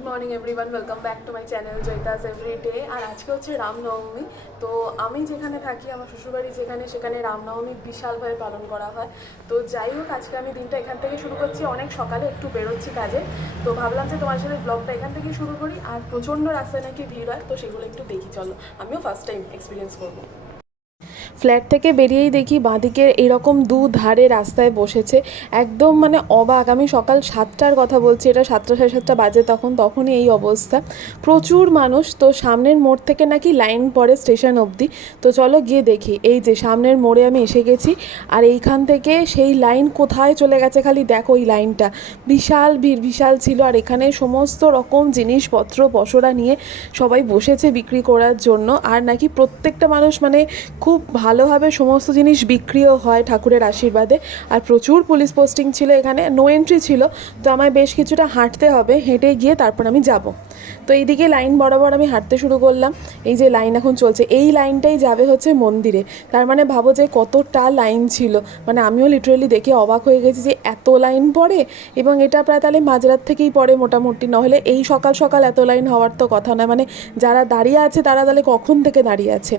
Good morning everyone welcome back to my channel জয়তাস every day আর আজকে হচ্ছে রামনবমী। তো আমি যেখানে থাকি, আমার শ্বশুরবাড়ি যেখানে, সেখানে রামনবমী বিশালভাবে পালন করা হয়। তো যাই হোক, আজকে আমি দিনটা এখান থেকে শুরু করছি। অনেক সকালে একটু বেরোচ্ছি কাজে। তো ভাবলাম যে তোমার সাথে ব্লগটা এখান থেকে শুরু করি। আর প্রচণ্ড রাস্তায় নাকি ভিড় হয়, তো সেগুলো একটু দেখি, চলো। আমিও ফার্স্ট টাইম এক্সপিরিয়েন্স করব। ফ্ল্যাট থেকে বেরিয়েই দেখি বাঁদিকে এরকম দু ধারে রাস্তায় বসেছে। একদম মানে অবাক। আমি সকাল সাতটার কথা বলছি, এটা সাতটা সাড়ে সাতটা বাজে তখন, তখনই এই অবস্থা। প্রচুর মানুষ, তো সামনের মোড় থেকে নাকি লাইন পড়ে স্টেশন অবধি। তো চলো গিয়ে দেখি। এই যে সামনের মোড়ে আমি এসে গেছি, আর এইখান থেকে সেই লাইন কোথায় চলে গেছে খালি দেখো ওই লাইনটা। বিশাল ভিড়, বিশাল ছিল, আর এখানে সমস্ত রকম জিনিসপত্র পসরা নিয়ে সবাই বসেছে বিক্রি করার জন্য। আর নাকি প্রত্যেকটা মানুষ মানে খুব ভালোভাবে সমস্ত জিনিস বিক্রিও হয় ঠাকুরের আশীর্বাদে। আর প্রচুর পুলিশ পোস্টিং ছিল এখানে নো এন্ট্রি ছিল। তো আমায় বেশ কিছুটা হাঁটতে হবে, হেঁটে গিয়ে তারপর আমি যাব। তো এইদিকে লাইন বরাবর আমি হাঁটতে শুরু করলাম। এই যে লাইন এখন চলছে, এই লাইনটাই যাবে হচ্ছে মন্দিরে। তার মানে ভাবো যে কতটা লাইন ছিল। মানে আমিও লিটারেলি দেখে অবাক হয়ে গেছি যে এত লাইন পড়ে, এবং এটা প্রায় তাহলে মাঝরাত থেকেই পড়ে মোটামুটি। নহলে এই সকাল সকাল এত লাইন হওয়ার তো কথা নয়। মানে যারা দাঁড়িয়ে আছে, তারা তাহলে কখন থেকে দাঁড়িয়ে আছে?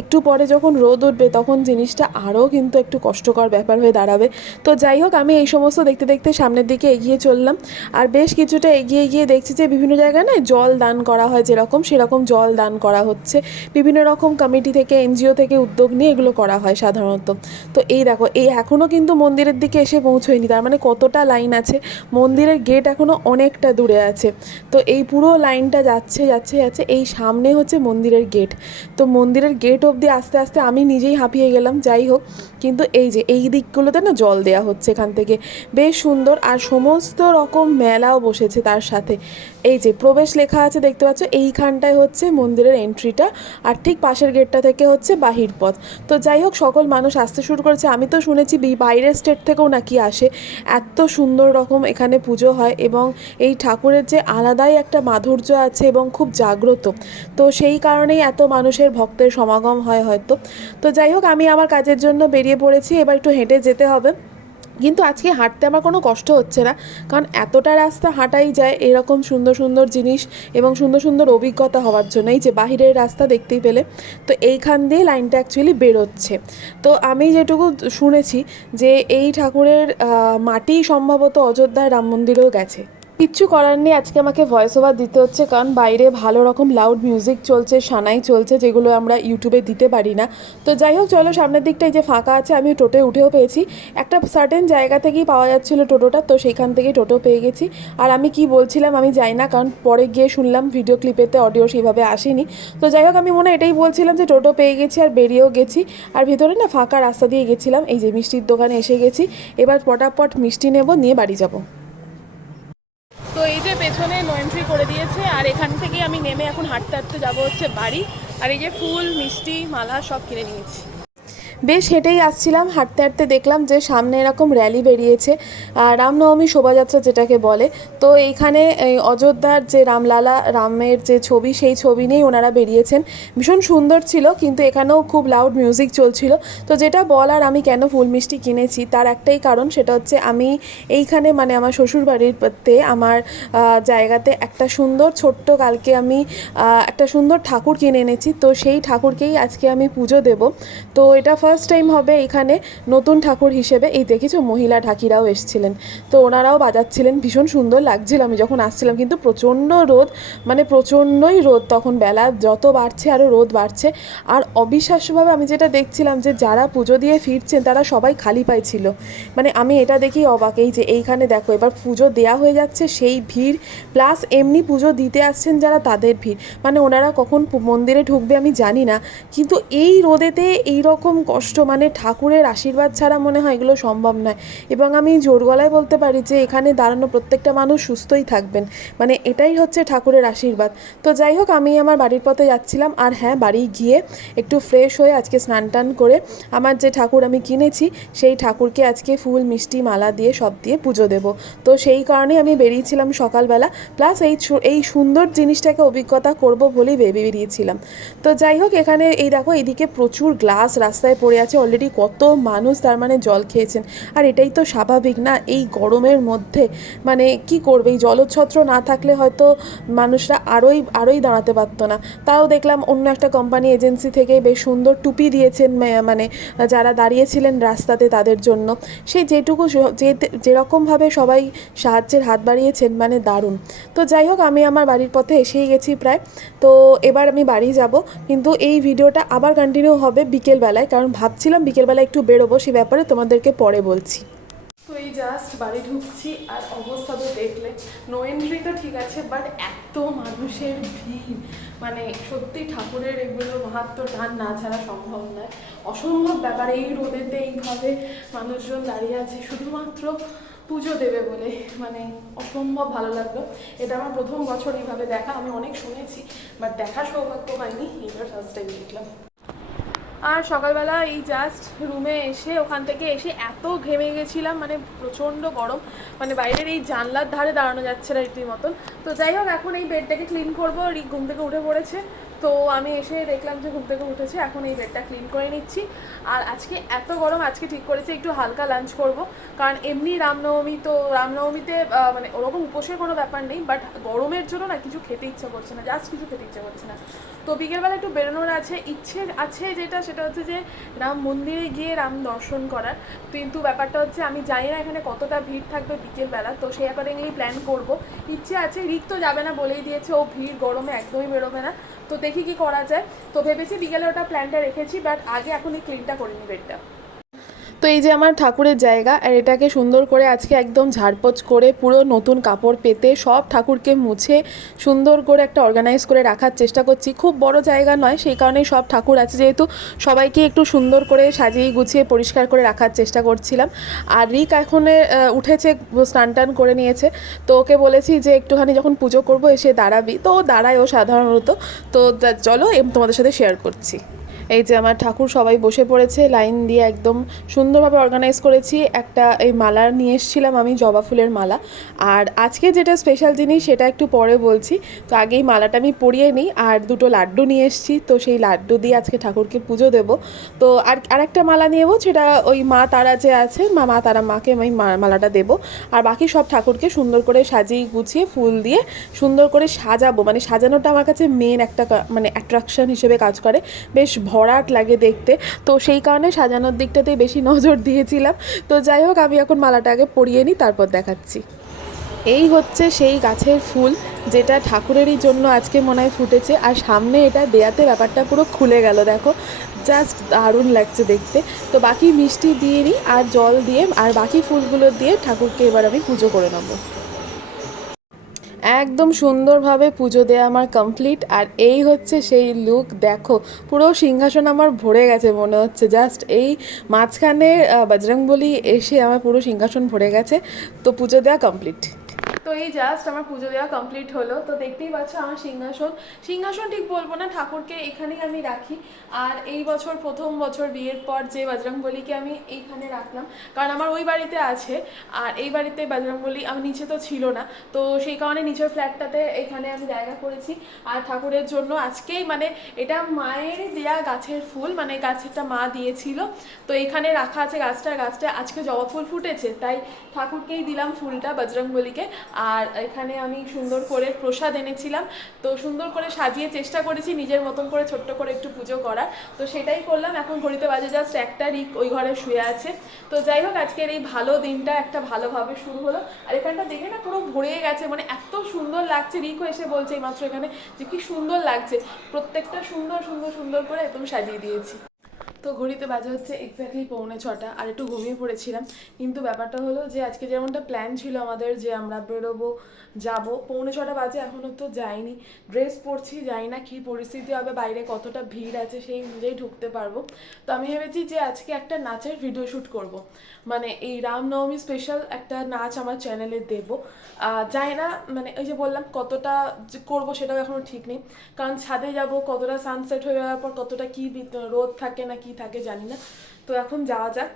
একটু পরে যখন রোদ উঠবে তখন জিনিসটা আরও কিন্তু একটু কষ্টকর ব্যাপার হয়ে দাঁড়াবে। তো যাই হোক, আমি এই সমস্ত দেখতে দেখতে সামনের দিকে এগিয়ে চললাম। আর বেশ কিছুটা এগিয়ে গিয়ে দেখছি যে, বিভিন্ন জায়গায় না জল দান করা হয় যেরকম, সেরকম জল দান করা হচ্ছে। বিভিন্ন রকম কমিটি থেকে, এনজিও থেকে উদ্যোগ নিয়ে এগুলো করা হয় সাধারণত। তো এই দেখো, এই এখনও কিন্তু মন্দিরের দিকে এসে পৌঁছয়নি। তার মানে কতটা লাইন আছে? মন্দিরের গেট এখনও অনেকটা দূরে আছে। তো এই পুরো লাইনটা যাচ্ছে যাচ্ছে যাচ্ছে, এই সামনে হচ্ছে মন্দিরের গেট। তো মন্দিরের গেট অবধি আস্তে আস্তে আমি নিজেই হাঁপিয়ে গেলাম, যাই হোক। কিন্তু এই যে, এই দিকগুলোতে না জল দেওয়া হচ্ছে এখান থেকে। বেশ সুন্দর। আর সমস্ত রকম মেলাও বসেছে তার সাথে। এই যে, প্রবেশ লেখা আছে, দেখতে পাচ্ছ? এইখানটায় হচ্ছে মন্দিরের এন্ট্রিটা আর ঠিক পাশের গেটটা থেকে হচ্ছে বাহির পথ। তো যাই হোক, সকল মানুষ আসতে শুরু করেছে। আমি তো শুনেছি বাইরের স্টেট থেকেও নাকি আসে। এত সুন্দর রকম এখানে পুজো হয় এবং এই ঠাকুরের যে আলাদাই একটা মাধুর্য আছে এবং খুব জাগ্রত। তো সেই কারণেই এত মানুষের ভক্তের সমাগম হয় হয়তো। তো যাই হোক, আমি আমার কাজের জন্য বেরিয়ে পড়েছি। এবার একটু হেঁটে যেতে হবে। কিন্তু আজকে হাঁটতে আমার কোনো কষ্ট হচ্ছে না। কারণ এতটা রাস্তা হাঁটাই যায়, এরকম সুন্দর সুন্দর জিনিস এবং সুন্দর সুন্দর অভিজ্ঞতা হওয়ার জন্য, এই যে বাহিরের রাস্তা দেখতেই পেলে। তো এইখান দিয়ে লাইনটা অ্যাকচুয়ালি বেরোচ্ছে। তো আমি যেটুকু শুনেছি যে এই ঠাকুরের মাটি সম্ভবত অযোধ্যায় রাম মন্দিরেও গেছে। কিচ্ছু করার নেই। আজকে আমাকে ভয়েস ওভার দিতে হচ্ছে, কারণ বাইরে ভালো রকম লাউড মিউজিক চলছে সানাই চলছে, যেগুলো আমরা ইউটিউবে দিতে পারি না। তো যাই হোক, চলো সামনের দিকটাই যে ফাঁকা আছে, আমি টোটোয় উঠেও পেয়েছি। একটা সার্টেন জায়গা থেকেই পাওয়া যাচ্ছিল টোটোটা, তো সেইখান থেকে টোটো পেয়ে গেছি। আর আমি কি বলছিলাম আমি যাই না, কারণ পরে গিয়ে শুনলাম ভিডিও ক্লিপেতে অডিও সেইভাবে আসেনি। তো যাই হোক, আমি মনে এটাই বলছিলাম যে টোটো পেয়ে গেছি আর বেরিয়েও গেছি। আর ভিতরে না ফাঁকা রাস্তা দিয়ে গেছিলাম, এই যে মিষ্টির দোকানে এসে গেছি। এবার পটাপট মিষ্টি নেব, নিয়ে বাড়ি যাব। পেছনে নো এন্ট্রি করে দিয়েছে আর এখান থেকে আমি নেমে এখন হাঁটতে হাঁটতে যাব হচ্ছে বাড়ি। আর এই যে ফুল, মিষ্টি, মালা সব কিনে নিয়েছি। বেশ হেঁটেই আসছিলাম, হাঁটতে হাঁটতে দেখলাম যে সামনে এরকম র্যালি বেরিয়েছে রামনবমী শোভাযাত্রা যেটাকে বলে। তো এইখানে এই অযোধ্যার যে রামলালা, রামের যে ছবি, সেই ছবি নিয়েই ওনারা বেরিয়েছেন। ভীষণ সুন্দর ছিল, কিন্তু এখানেও খুব লাউড মিউজিক চলছিল। তো যেটা বলার আমি কেন ফুল মিষ্টি কিনেছি, তার একটাই কারণ সেটা হচ্ছে আমি এইখানে মানে আমার শ্বশুর বাড়িতে আমার জায়গাতে একটা সুন্দর ছোট্ট কালকে আমি একটা সুন্দর ঠাকুর কিনে এনেছি। তো সেই ঠাকুরকেই আজকে আমি পুজো দেব। তো এটা ফার্স্ট টাইম হবে এখানে নতুন ঠাকুর হিসেবে। এই দেখেছ, মহিলা ঢাকিরাও এসেছিলেন। তো ওনারাও বাজাচ্ছিলেন, ভীষণ সুন্দর লাগছিল। আমি যখন আসছিলাম, কিন্তু প্রচণ্ড রোদ মানে প্রচণ্ডই রোদ তখন বেলা, যত বাড়ছে আরও রোদ বাড়ছে। আর অবিশ্বাস্যভাবে আমি যেটা দেখছিলাম যে, যারা পুজো দিয়ে ফিরছেন, তারা সবাই খালি পায়ে ছিল। মানে আমি এটা দেখি অবাক এই যে, এইখানে দেখো, এবার পুজো দেয়া হয়ে যাচ্ছে, সেই ভিড়, প্লাস এমনি পুজো দিতে আসছেন যারা, তাদের ভিড়। মানে ওনারা কখন মন্দিরে ঢুকবে আমি জানি না। কিন্তু এই রোদেতে এই রকম কষ্ট মানে ঠাকুরের আশীর্বাদ ছাড়া মনে হয় এগুলো সম্ভব নয়। এবং আমি জোর গলায় বলতে পারি যে এখানে দাঁড়ানো প্রত্যেকটা মানুষ সুস্থই থাকবেন। মানে এটাই হচ্ছে ঠাকুরের আশীর্বাদ। তো যাই হোক, আমি আমার বাড়ির পথে যাচ্ছিলাম আর হ্যাঁ বাড়ি গিয়ে একটু ফ্রেশ হয়ে আজকে স্নান টান করে আমার যে ঠাকুর আমি কিনেছি, সেই ঠাকুরকে আজকে ফুল, মিষ্টি, মালা দিয়ে সব দিয়ে পুজো দেব। তো সেই কারণেই আমি বেরিয়েছিলাম সকালবেলা। প্লাস এই এই সুন্দর জিনিসটাকে অভিজ্ঞতা করব বলেই বেরিয়েছিলাম। তো যাই হোক, এখানে এই দেখো এইদিকে প্রচুর গ্লাস রাস্তায় পড়ে আছে অলরেডি কত মানুষ তার মানে জল খেয়েছেন। আর এটাই তো স্বাভাবিক না, এই গরমের মধ্যে মানে কি করবে? এই জলছত্র না থাকলে হয়তো মানুষরা আরোই আরোই দাঁড়াতে পারতো না। তাও দেখলাম অন্য একটা কোম্পানি এজেন্সি থেকে বেশ সুন্দর টুপি দিয়েছেন মানে যারা দাঁড়িয়েছিলেন রাস্তাতে তাদের জন্য। সেই যেটুকু যে, যেরকমভাবে সবাই সাহায্যের হাত বাড়িয়েছেন মানে দারুণ। তো যাই হোক, আমি আমার বাড়ির পথে এসেই গেছি প্রায়। তো এবার আমি বাড়ি যাব, কিন্তু এই ভিডিওটা আবার কন্টিনিউ হবে বিকেলবেলায়, কারণ ভাবছিলাম বিকেলবেলায় একটু বেরোবো, সে ব্যাপারে তোমাদেরকে পরে বলছি। তো এই জাস্ট বাড়ি ঢুকছি আর অবস্থা তো দেখলে নো এন্ট্রি তো ঠিক আছে বাট এত মানুষের ভিড়। মানে সত্যি ঠাকুরের এগুলো মাহাত্ম টান না ছাড়া সম্ভব নয়। অসম্ভব ব্যাপার, এই রোদেতে এইভাবে মানুষজন দাঁড়িয়ে আছে, শুধুমাত্র পুজো দেবে বলে। মানে অসম্ভব ভালো লাগল। এটা আমার প্রথম বছর এইভাবে দেখা, আমি অনেক শুনেছি বাট দেখা সৌভাগ্য পাইনি এবার ফার্স্ট টাইম দেখলাম। আর সকালবেলা এই জাস্ট রুমে এসে ওখান থেকে এসে এত ঘেমে গেছিলাম মানে প্রচণ্ড গরম মানে বাইরের এই জানলার ধারে দাঁড়ানো যাচ্ছে না রীতির মতন তো যাই হোক, এখন এই বেডটাকে ক্লিন করব রি ঘুম থেকে উঠে পড়েছে। তো আমি এসে দেখলাম যে ঘুম থেকে উঠেছে, এখন এই বেডটা ক্লিন করে নিচ্ছি। আর আজকে এত গরম, আজকে ঠিক করেছে একটু হালকা লাঞ্চ করব। কারণ এমনি রামনবমী, তো রামনবমীতে মানে ওরকম উপোসের কোনো ব্যাপার নেই বাট গরমের জন্য না কিছু খেতে ইচ্ছা করছে না জাস্ট কিছু খেতে ইচ্ছা করছে না। তো বিকেলবেলা একটু বেরোনোর আছে, ইচ্ছে আছে যেটা, সেটা হচ্ছে যে রাম মন্দিরে গিয়ে রাম দর্শন করার। কিন্তু ব্যাপারটা হচ্ছে আমি জানি না এখানে কতটা ভিড় থাকবে বিকেলবেলা, তো সেই অ্যাকর্ডিংলি প্ল্যান করব। ইচ্ছে আছে রিক তো যাবে না বলেই দিয়েছে, ও ভিড় গরমে একদমই বেরোবে না। তো দেখি কি করা যায়। তো ভেবেছি বিকেলে ওটা প্ল্যানটা রেখেছি বাট আগে এখন এই ক্লিনটা করে নিই বেডটা তো এই যে আমার ঠাকুরের জায়গা, আর এটাকে সুন্দর করে আজকে একদম ঝাড়পোছ করে পুরো নতুন কাপড় পেতে সব ঠাকুরকে মুছে সুন্দর করে একটা অর্গানাইজ করে রাখার চেষ্টা করছি। খুব বড় জায়গা নয়, সেই কারণেই সব ঠাকুর আছে, যেহেতু সবাইকে একটু সুন্দর করে সাজিয়ে গুছিয়ে পরিষ্কার করে রাখার চেষ্টা করছিলাম। আর রিক এখন উঠেছে, স্নান টান করে নিয়েছে। তো ওকে বলেছি যে একটুখানি যখন পুজো করব, এসে দাঁড়াবি। তো দাঁড়ায় ও সাধারণত। তো চলো তোমাদের সাথে শেয়ার করছি। এই যে আমার ঠাকুর সবাই বসে পড়েছে, লাইন দিয়ে একদম সুন্দরভাবে অর্গানাইজ করেছি। একটা এই মালা নিয়ে এসেছিলাম আমি, জবা ফুলের মালা। আর আজকে যেটা স্পেশাল জিনিস সেটা একটু পরে বলছি। তো আগেই মালাটা আমি পরিয়ে নিই, আর দুটো লাড্ডু নিয়ে এসেছি। তো সেই লাড্ডু দিয়ে আজকে ঠাকুরকে পুজো দেব। তো আর আরেকটা মালা নিয়ে যাব সেটা ওই মা তারা যে আছে, মা মা তারা মাকে আমি মালাটা দেব। আর বাকি সব ঠাকুরকে সুন্দর করে সাজিয়ে গুছিয়ে ফুল দিয়ে সুন্দর করে সাজাবো। মানে সাজানোটা আমার কাছে মেন একটা মানে অ্যাট্রাকশন হিসেবে কাজ করে। বেশ ভরাট লাগে দেখতে। তো সেই কারণে সাজানোর দিকটাতেই বেশি নজর দিয়েছিলাম। তো যাই হোক, আমি এখন মালাটা আগে পরিয়ে নিই, তারপর দেখাচ্ছি। এই হচ্ছে সেই গাছের ফুল, যেটা ঠাকুরেরই জন্য আজকে মনে হয় ফুটেছে। আর সামনে এটা দেয়াতে ব্যাপারটা পুরো খুলে গেল, দেখো। জাস্ট দারুণ লাগছে দেখতে। তো বাকি মিষ্টি দিয়ে নিই, আর জল দিয়ে, আর বাকি ফুলগুলো দিয়ে ঠাকুরকে এবার আমি পুজো করে নেব। একদম সুন্দরভাবে পুজো দেওয়া আমার কমপ্লিট আর এই হচ্ছে সেই লুক দেখো, পুরো সিংহাসন আমার ভরে গেছে মনে হচ্ছে। জাস্ট এই মাঝখানে বজরংবলী এসে আমার পুরো সিংহাসন ভরে গেছে। তো পুজো দেওয়া কমপ্লিট তো এই জাস্ট আমার পুজো দেওয়া কমপ্লিট হলো। তো দেখতেই পাচ্ছ আমার সিংহাসন। সিংহাসন ঠিক বলব না, ঠাকুরকে এখানেই আমি রাখি। আর এই বছর প্রথম বছর বিয়ের পর যে বজরংবলীকে আমি এইখানে রাখলাম, কারণ আমার ওই বাড়িতে আছে। আর এই বাড়িতে বজরংবলী আমার নিচে তো ছিল না। তো সেই কারণে নিচের ফ্ল্যাটটাতে এখানে আমি জায়গা করেছি। আর ঠাকুরের জন্য আজকেই মানে এটা মায়ের দেয়া গাছের ফুল মানে গাছেরটা মা দিয়েছিল। তো এখানে রাখা আছে গাছটা। গাছটা আজকে জবা ফুল ফুটেছে, তাই ঠাকুরকেই দিলাম ফুলটা বজরংবলীকে। আর এখানে আমি সুন্দর করে প্রসাদ এনেছিলাম। তো সুন্দর করে সাজিয়ে চেষ্টা করেছি নিজের মতন করে ছোট্ট করে একটু পুজো করার। তো সেটাই করলাম। এখন ঘড়িতে বাজে জাস্ট একটা, রিক ওই ঘরে শুয়ে আছে। তো যাই হোক, আজকের এই ভালো দিনটা একটা ভালোভাবে শুরু হলো। আর এখানটা দেখে না পুরো ভরে গেছে মানে এত সুন্দর লাগছে। রিকও এসে বলছে এইমাত্র এখানে যে কি সুন্দর লাগছে। প্রত্যেকটা সুন্দর সুন্দর সুন্দর করে একদম সাজিয়ে দিয়েছি। তো ঘড়িতে বাজে হচ্ছে এক্স্যাক্টলি পৌনে ছটা, আর একটু ঘুমিয়ে পড়েছিলাম। কিন্তু ব্যাপারটা হলো যে, আজকে যেমনটা প্ল্যান ছিল আমাদের যে, আমরা বেরোবো, যাব, পৌনে ছটা বাজে এখনও তো যাইনি। ড্রেস পরছি যাই না কী পরিস্থিতি হবে, বাইরে কতটা ভিড় আছে, সেই অনুযায়ী ঢুকতে পারব। তো আমি ভেবেছি যে, আজকে একটা নাচের ভিডিও শ্যুট করব। মানে এই রামনবমী স্পেশাল একটা নাচ আমার চ্যানেলে দেব। যাই না মানে ওই যে বললাম, কতটা করব সেটাও এখনও ঠিক নেই। কারণ ছাদে যাব, কতটা সানসেট হয়ে যাওয়ার পর কতটা কী রোদ থাকে না কি থাকে জানি না। তো এখন যাওয়া যাক।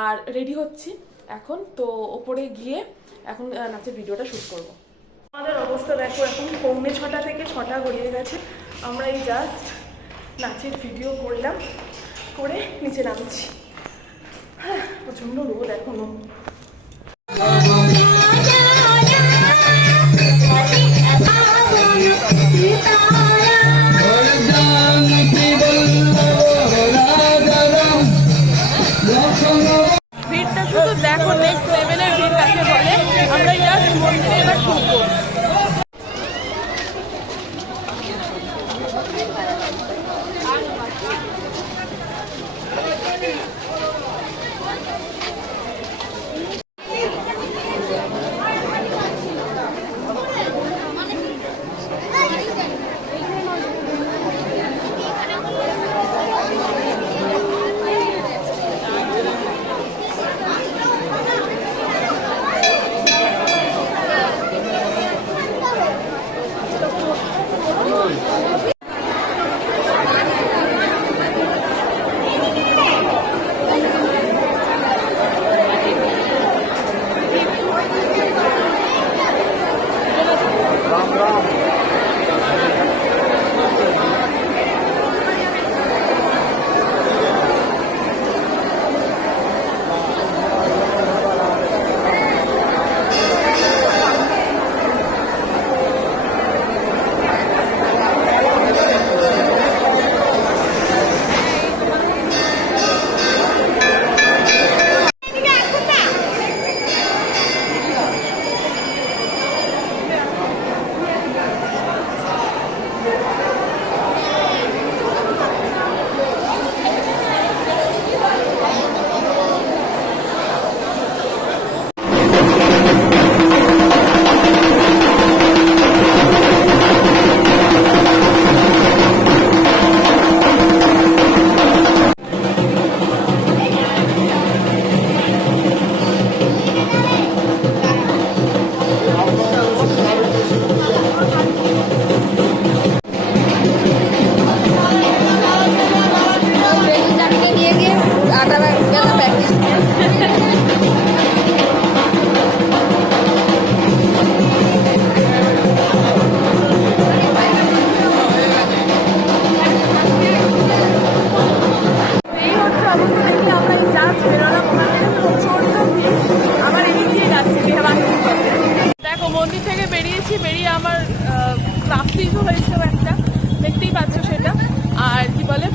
আর রেডি হচ্ছি এখন। তো ওপরে গিয়ে এখন নাচের ভিডিওটা শ্যুট করব। আমাদের অবস্থা দেখো এখন পৌনে ছটা থেকে ছটা গড়িয়ে গেছে। আমরা এই জাস্ট নাচের ভিডিও করলাম করে নিচে নামছি। হ্যাঁ, প্রচণ্ড রোদ এখনও।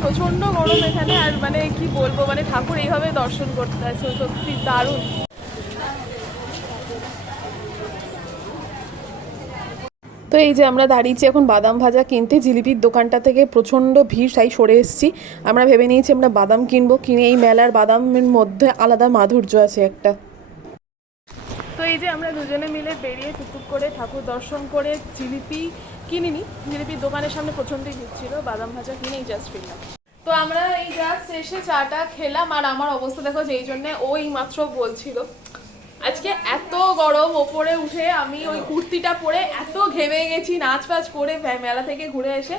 প্রচণ্ড গরম এখানে, আর মানে কি বলব মানে ঠাকুর এইভাবে দর্শন করতে আছে সত্যি দারুণ। তো এই যে আমরা দাঁড়িয়েছি এখন বাদাম ভাজা কিনতে, জিলিপির দোকানটা থেকে প্রচণ্ড ভিড়, তাই সরে এসেছি। আমরা ভেবে নিয়েছি আমরা বাদাম কিনবো, কিনে এই মেলার বাদামের মধ্যে আলাদা মাধুর্য আছে একটা। তো এই যে আমরা দুজনে মিলে বেরিয়ে টুকটুক করে ঠাকুর দর্শন করে জিলিপি কিনিনি জিলিপির দোকানের সামনে প্রচণ্ডই ভিড় ছিল, বাদাম ভাজা কিনেই জাস্ট ফিরলাম। তো আমরা এই জাস্ট এসে চাটা খেলাম, আর আমার অবস্থা দেখো যেই জন্যে ওই মাত্র বলছিল। আজকে এত গরম ওপরে উঠে আমি ওই কুর্তিটা পরে এত ঘেমে গেছি, নাচ ফাচ করে মেলা থেকে ঘুরে এসে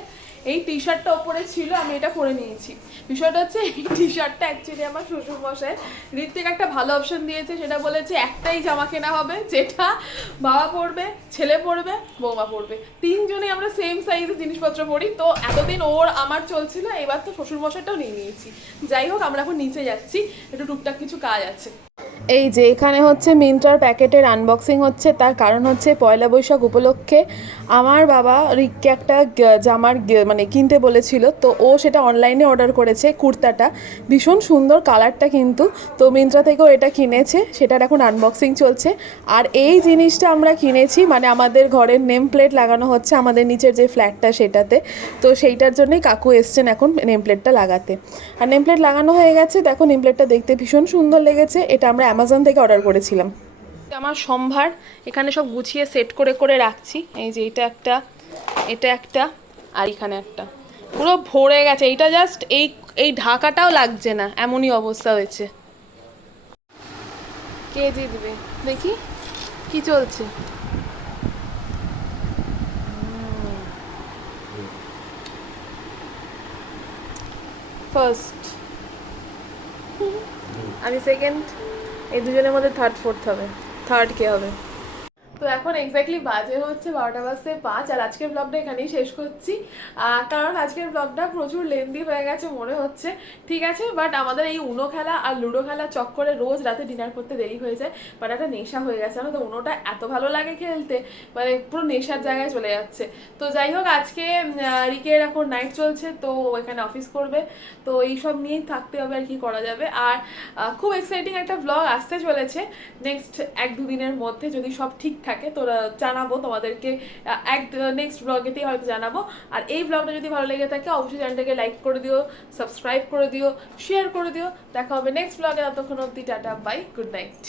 এই টি শার্টটা ওপরে ছিল, আমি এটা পরে নিয়েছি। বিষয়টা হচ্ছে, এই টি শার্টটা অ্যাকচুয়ালি আমার শ্বশুর মশাই ঋত্বিক একটা ভালো অপশন দিয়েছে, সেটা বলেছে, একটাই জামা কেনা হবে, যেটা বাবা পরবে, ছেলে পরবে, বৌমা পরবে। তিনজনে আমরা সেম সাইজের জিনিসপত্র পরি, তো এতদিন ওর, আমার চলছিল, এবার তো শ্বশুর মশাইটাও নিয়ে নিয়েছি। যাই হোক, আমরা এখন নিচে যাচ্ছি, একটু টুকটাক কিছু কাজ আছে। এই যে এখানে হচ্ছে মিন্ট্রার প্যাকেটের আনবক্সিং হচ্ছে, তার কারণ হচ্ছে পয়লা বৈশাখ উপলক্ষে আমার বাবা রিককে একটা জামার মানে কিনতে বলেছিল, তো ও সেটা অনলাইনে অর্ডার করেছে কুর্তাটা। ভীষণ সুন্দর কালারটা কিন্তু, তো মিন্ত্রা থেকেও এটা কিনেছে, সেটার এখন আনবক্সিং চলছে। আর এই জিনিসটা আমরা কিনেছি মানে আমাদের ঘরের নেম প্লেট লাগানো হচ্ছে আমাদের নিচের যে ফ্ল্যাটটা সেটাতে, তো সেইটার জন্যই কাকু এসছেন এখন নেম প্লেটটা লাগাতে। আর নেম প্লেট লাগানো হয়ে গেছে, দেখো নেম প্লেটটা দেখতে ভীষণ সুন্দর লেগেছে, এটা আমরা অ্যামাজন থেকে অর্ডার করেছিলাম। আমার সম্ভার, এখানে সব গুছিয়ে সেট করে করে রাখছি। এই যে এটা একটা এটা একটা, আর এখানে একটা। পুরো ভরে গেছে। এইটা জাস্ট এই এই ঢাকাটাও লাগছে না। এমনই অবস্থা হয়েছে। কে জিতবে দেখি। কি চলছে? ফার্স্ট আমি সেকেন্ড এই দুজনের মধ্যে থার্ড ফোর্থ হবে। থার্ড কে হবে? তো এখন এক্স্যাক্টলি বাজে হচ্ছে বারোটা বাজতে পাঁচ, আর আজকের ব্লগটা এখানেই শেষ করছি। কারণ আজকের ব্লগটা প্রচুর লেন্দি হয়ে গেছে মনে হচ্ছে। ঠিক আছে বাট আমাদের এই উনো খেলা আর লুডো খেলা চক্করে রোজ রাতে ডিনার করতে দেরি হয়ে যায় বাট একটা নেশা হয়ে গেছে। জানো তো উনোটা এত ভালো লাগে খেলতে মানে পুরো নেশার জায়গায় চলে যাচ্ছে। তো যাই হোক, আজকে রিকের এখন নাইট চলছে, তো এখানে অফিস করবে। তো এইসব নিয়েই থাকতে হবে আর কি করা যাবে। আর খুব এক্সাইটিং একটা ব্লগ আসতে চলেছে। নেক্সট এক দুদিনের মধ্যে যদি সব ঠিক থাকে, তোরা জানাব তোমাদেরকে এক নেক্সট ব্লগেতেই হয়তো জানাব। আর এই ব্লগটা যদি ভালো লেগে থাকে, অবশ্যই চ্যানেলটাকে লাইক করে দিও সাবস্ক্রাইব করে দিও শেয়ার করে দিও। দেখা হবে নেক্সট ব্লগে ততক্ষণ অবধি, টাটা বাই গুড নাইট